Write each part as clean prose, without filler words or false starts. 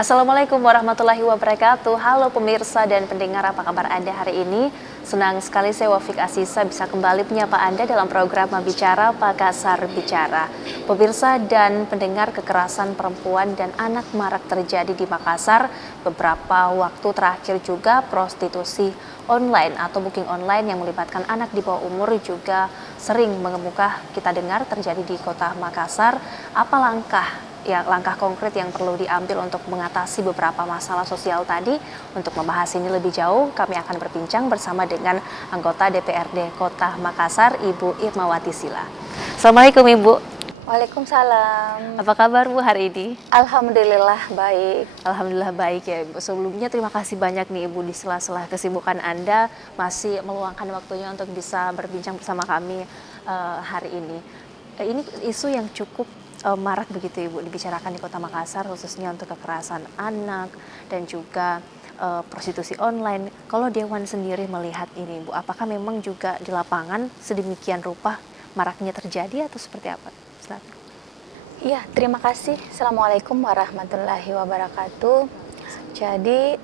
Assalamualaikum warahmatullahi wabarakatuh. Halo pemirsa dan pendengar, apa kabar Anda hari ini? Senang sekali saya Wafik Asisa bisa kembali menyapa Anda dalam program Bicara Makassar Bicara. Pemirsa dan pendengar, kekerasan perempuan dan anak marak terjadi di Makassar. Beberapa waktu terakhir juga prostitusi online atau booking online yang melibatkan anak di bawah umur juga sering mengemuka kita dengar terjadi di kota Makassar. Apa langkah konkret yang perlu diambil untuk mengatasi beberapa masalah sosial tadi? Untuk membahas ini lebih jauh, kami akan berbincang bersama dengan anggota DPRD Kota Makassar, Ibu Irmawati Sila. Assalamualaikum Ibu. Waalaikumsalam. Apa kabar Bu hari ini? Alhamdulillah baik. Alhamdulillah baik ya Ibu. Sebelumnya terima kasih banyak nih Ibu, di sela-sela kesibukan Anda masih meluangkan waktunya untuk bisa berbincang bersama kami hari ini. Ini isu yang cukup marak begitu Ibu dibicarakan di Kota Makassar, khususnya untuk kekerasan anak dan juga prostitusi online. Kalau Dewan sendiri melihat ini Bu, apakah memang juga di lapangan sedemikian rupa maraknya terjadi atau seperti apa? Silakan. Iya, terima kasih. Assalamualaikum warahmatullahi wabarakatuh. Jadi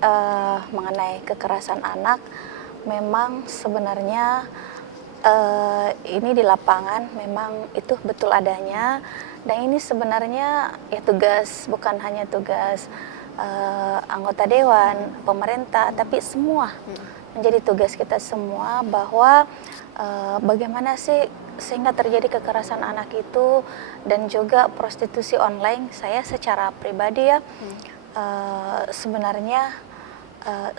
mengenai kekerasan anak, memang sebenarnya ini di lapangan memang itu betul adanya, dan ini sebenarnya ya bukan hanya tugas anggota dewan, pemerintah, tapi semua menjadi tugas kita semua bahwa bagaimana sih sehingga terjadi kekerasan anak itu dan juga prostitusi online. Saya secara pribadi ya sebenarnya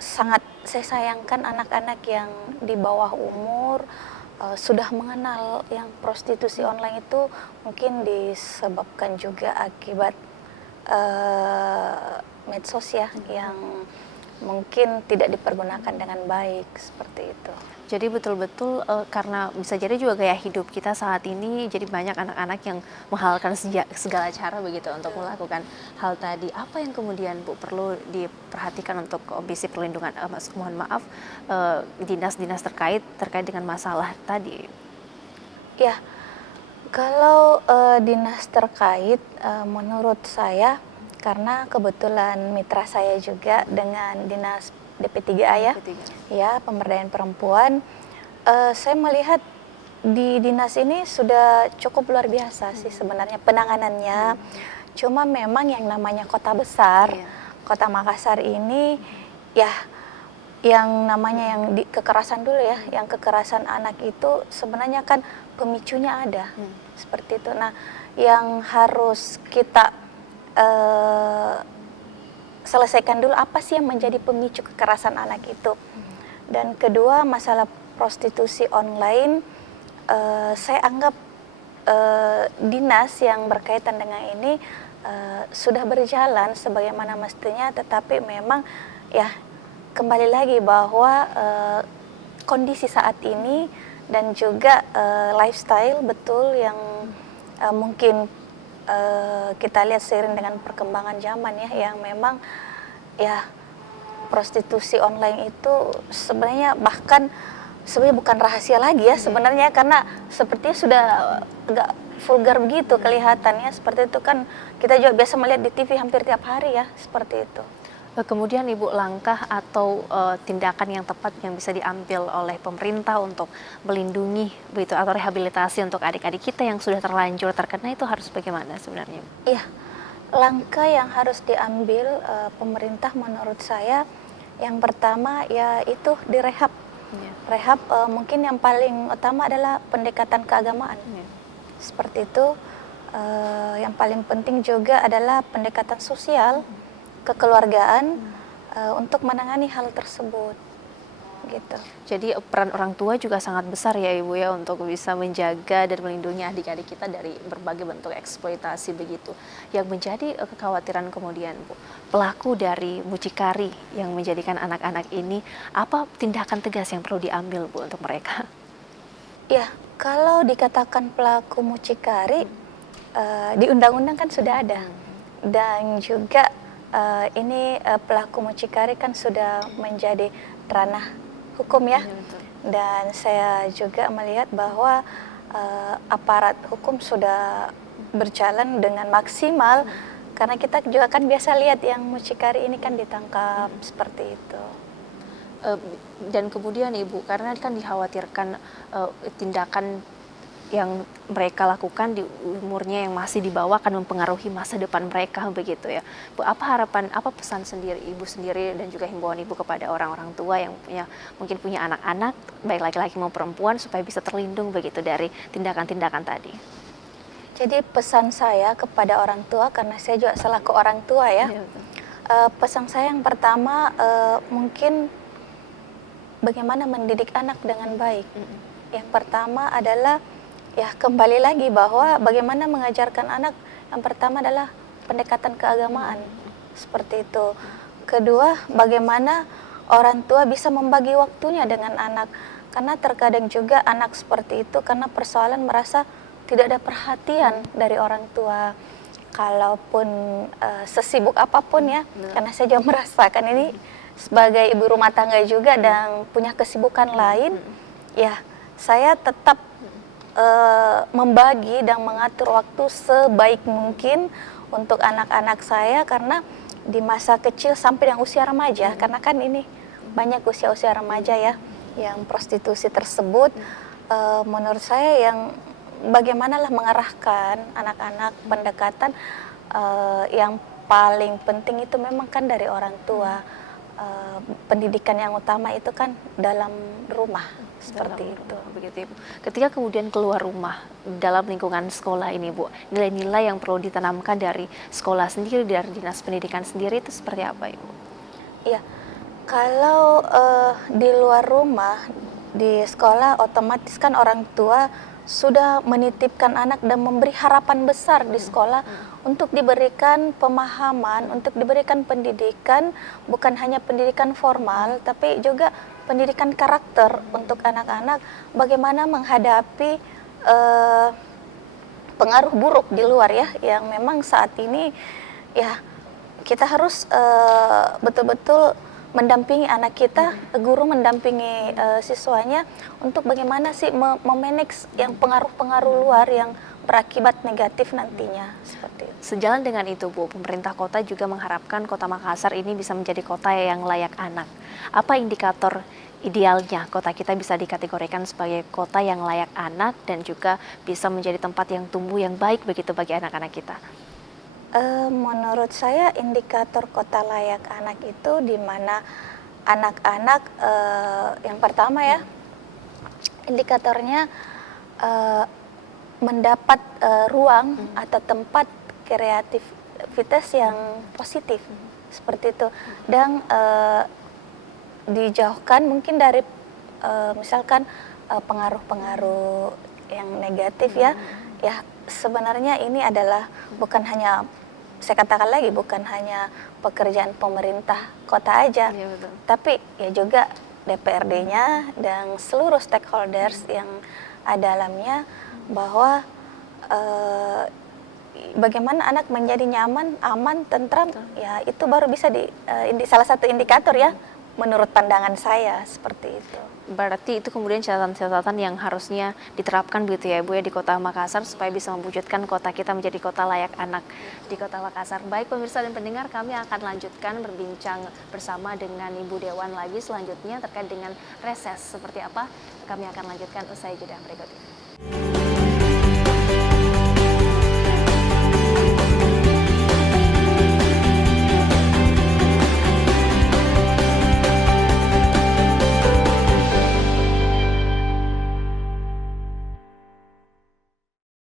sangat saya sayangkan anak-anak yang di bawah umur sudah mengenal yang prostitusi online itu, mungkin disebabkan juga akibat medsos ya, yang mungkin tidak dipergunakan dengan baik seperti itu. Jadi betul-betul karena bisa jadi juga gaya hidup kita saat ini, jadi banyak anak-anak yang menghalalkan segala cara begitu untuk melakukan hal tadi. Apa yang kemudian Bu perlu diperhatikan untuk Komisi Perlindungan, mohon maaf, dinas-dinas terkait dengan masalah tadi? Ya, kalau dinas terkait, menurut saya, karena kebetulan mitra saya juga dengan dinas DP3A ya, pemberdayaan perempuan, saya melihat di dinas ini sudah cukup luar biasa sih sebenarnya penanganannya. Cuma memang yang namanya kota besar, Kota Makassar ini ya, yang namanya kekerasan dulu ya, yang kekerasan anak itu sebenarnya kan pemicunya ada seperti itu. Nah, yang harus kita selesaikan dulu apa sih yang menjadi pemicu kekerasan anak itu. Dan kedua, masalah prostitusi online, saya anggap dinas yang berkaitan dengan ini sudah berjalan sebagaimana mestinya, tetapi memang ya kembali lagi bahwa kondisi saat ini dan juga lifestyle betul yang mungkin kita lihat seiring dengan perkembangan zaman ya, yang memang ya prostitusi online itu sebenarnya bahkan sebenarnya bukan rahasia lagi ya sebenarnya, karena sepertinya sudah agak vulgar begitu kelihatannya. Seperti itu kan kita juga biasa melihat di TV hampir tiap hari ya, seperti itu. Kemudian Ibu, langkah atau tindakan yang tepat yang bisa diambil oleh pemerintah untuk melindungi begitu atau rehabilitasi untuk adik-adik kita yang sudah terlanjur terkena itu harus bagaimana sebenarnya? Iya, langkah yang harus diambil pemerintah menurut saya, yang pertama ya itu direhab. Rehab mungkin yang paling utama adalah pendekatan keagamaan. Seperti itu. Yang paling penting juga adalah pendekatan sosial, kekeluargaan untuk menangani hal tersebut gitu. Jadi peran orang tua juga sangat besar ya Ibu ya, untuk bisa menjaga dan melindungi adik-adik kita dari berbagai bentuk eksploitasi begitu. Yang menjadi kekhawatiran kemudian Bu, pelaku dari mucikari yang menjadikan anak-anak ini, apa tindakan tegas yang perlu diambil Bu untuk mereka? Ya, kalau dikatakan pelaku mucikari di undang-undang kan sudah ada, dan juga ini pelaku mucikari kan sudah menjadi ranah hukum ya. Dan saya juga melihat bahwa aparat hukum sudah berjalan dengan maksimal Karena kita juga kan biasa lihat yang mucikari ini kan ditangkap seperti itu. Dan kemudian Ibu, karena kan dikhawatirkan tindakan yang mereka lakukan di umurnya yang masih di bawah akan mempengaruhi masa depan mereka begitu ya. Bu, apa harapan, apa pesan sendiri Ibu sendiri dan juga himbauan Ibu kepada orang-orang tua yang mungkin punya anak-anak baik laki-laki maupun perempuan supaya bisa terlindung begitu dari tindakan-tindakan tadi? Jadi pesan saya kepada orang tua, karena saya juga selaku orang tua ya, Iya, betul. pesan saya yang pertama mungkin bagaimana mendidik anak dengan baik. Yang pertama adalah ya kembali lagi bahwa bagaimana mengajarkan anak, yang pertama adalah pendekatan keagamaan, seperti itu. Kedua, bagaimana orang tua bisa membagi waktunya dengan anak, karena terkadang juga anak seperti itu karena persoalan merasa tidak ada perhatian dari orang tua. Kalaupun sesibuk apapun ya, karena saya juga merasakan ini sebagai ibu rumah tangga juga dan punya kesibukan lain, ya saya tetap membagi dan mengatur waktu sebaik mungkin untuk anak-anak saya, karena di masa kecil sampai yang usia remaja, karena kan ini banyak usia-usia remaja ya yang prostitusi tersebut. Menurut saya yang bagaimanalah mengarahkan anak-anak, pendekatan yang paling penting itu memang kan dari orang tua. Pendidikan yang utama itu kan dalam rumah, seperti itu. Begitu Ibu. Ketika kemudian keluar rumah dalam lingkungan sekolah ini Bu, nilai-nilai yang perlu ditanamkan dari sekolah sendiri, dari dinas pendidikan sendiri itu seperti apa Ibu? Iya, kalau di luar rumah, di sekolah otomatis kan orang tua sudah menitipkan anak dan memberi harapan besar di sekolah untuk diberikan pemahaman, untuk diberikan pendidikan, bukan hanya pendidikan formal, tapi juga pendidikan karakter untuk anak-anak, bagaimana menghadapi pengaruh buruk di luar ya, yang memang saat ini ya kita harus betul-betul mendampingi anak kita, guru mendampingi siswanya untuk bagaimana sih memanage yang pengaruh-pengaruh luar yang berakibat negatif nantinya, seperti itu. Sejalan dengan itu Bu, pemerintah kota juga mengharapkan Kota Makassar ini bisa menjadi kota yang layak anak. Apa indikator idealnya kota kita bisa dikategorikan sebagai kota yang layak anak dan juga bisa menjadi tempat yang tumbuh yang baik begitu bagi anak-anak kita? Menurut saya indikator kota layak anak itu di mana anak-anak yang pertama ya, indikatornya mendapat ruang atau tempat kreativitas yang positif, seperti itu, dan dijauhkan mungkin dari misalkan pengaruh-pengaruh yang negatif ya. Ya sebenarnya ini adalah bukan hanya, saya katakan lagi, bukan hanya pekerjaan pemerintah kota aja, Iya, betul. tapi ya juga DPRD-nya dan seluruh stakeholders yang ada dalamnya, bahwa bagaimana anak menjadi nyaman, aman, tentram, ya itu baru bisa salah satu indikator ya, menurut pandangan saya, seperti itu. Berarti itu kemudian catatan-catatan yang harusnya diterapkan begitu ya Bu ya di Kota Makassar supaya bisa mewujudkan kota kita menjadi kota layak anak di Kota Makassar. Baik pemirsa dan pendengar, kami akan lanjutkan berbincang bersama dengan Ibu Dewan lagi selanjutnya terkait dengan reses seperti apa. Kami akan lanjutkan usai jeda berikut ini.